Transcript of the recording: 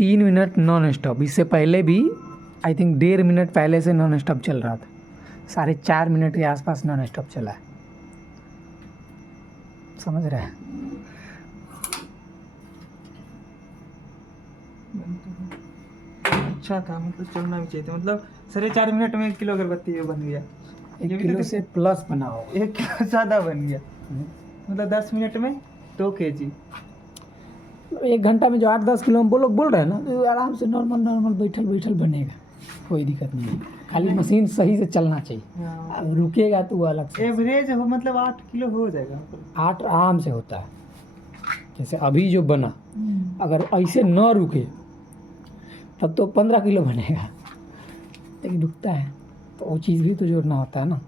3 minute non stop, इससे पहले भी आई थिंक 1.5 मिनट पहले से नॉन स्टॉप चल रहा था, 4.5 मिनट के आसपास नॉन स्टॉप चला है, समझ रहे हैं। अच्छा था, मतलब चलना भी चाहिए था, मतलब 4.5 मिनट में 1 किलो अगरबत्ती ये बन गया। 1 किलो से प्लस बना हो, 1 किलो ज़्यादा बन गया, मतलब 10 मिनट में 2 kg। 1 घंटा में जो 8-10 किलो हम बोल रहे हैं ना, तो आराम से नॉर्मल बैठल बनेगा, कोई दिक्कत नहीं है, खाली मशीन सही से चलना चाहिए। अब रुकेगा तो वो अलग से। एवरेज हो मतलब 8 किलो हो जाएगा, 8 आराम से होता है। जैसे अभी जो बना, अगर ऐसे न रुके तब तो 15 किलो बनेगा, लेकिन रुकता है तो वो चीज़ भी तो जोड़ना होता है ना।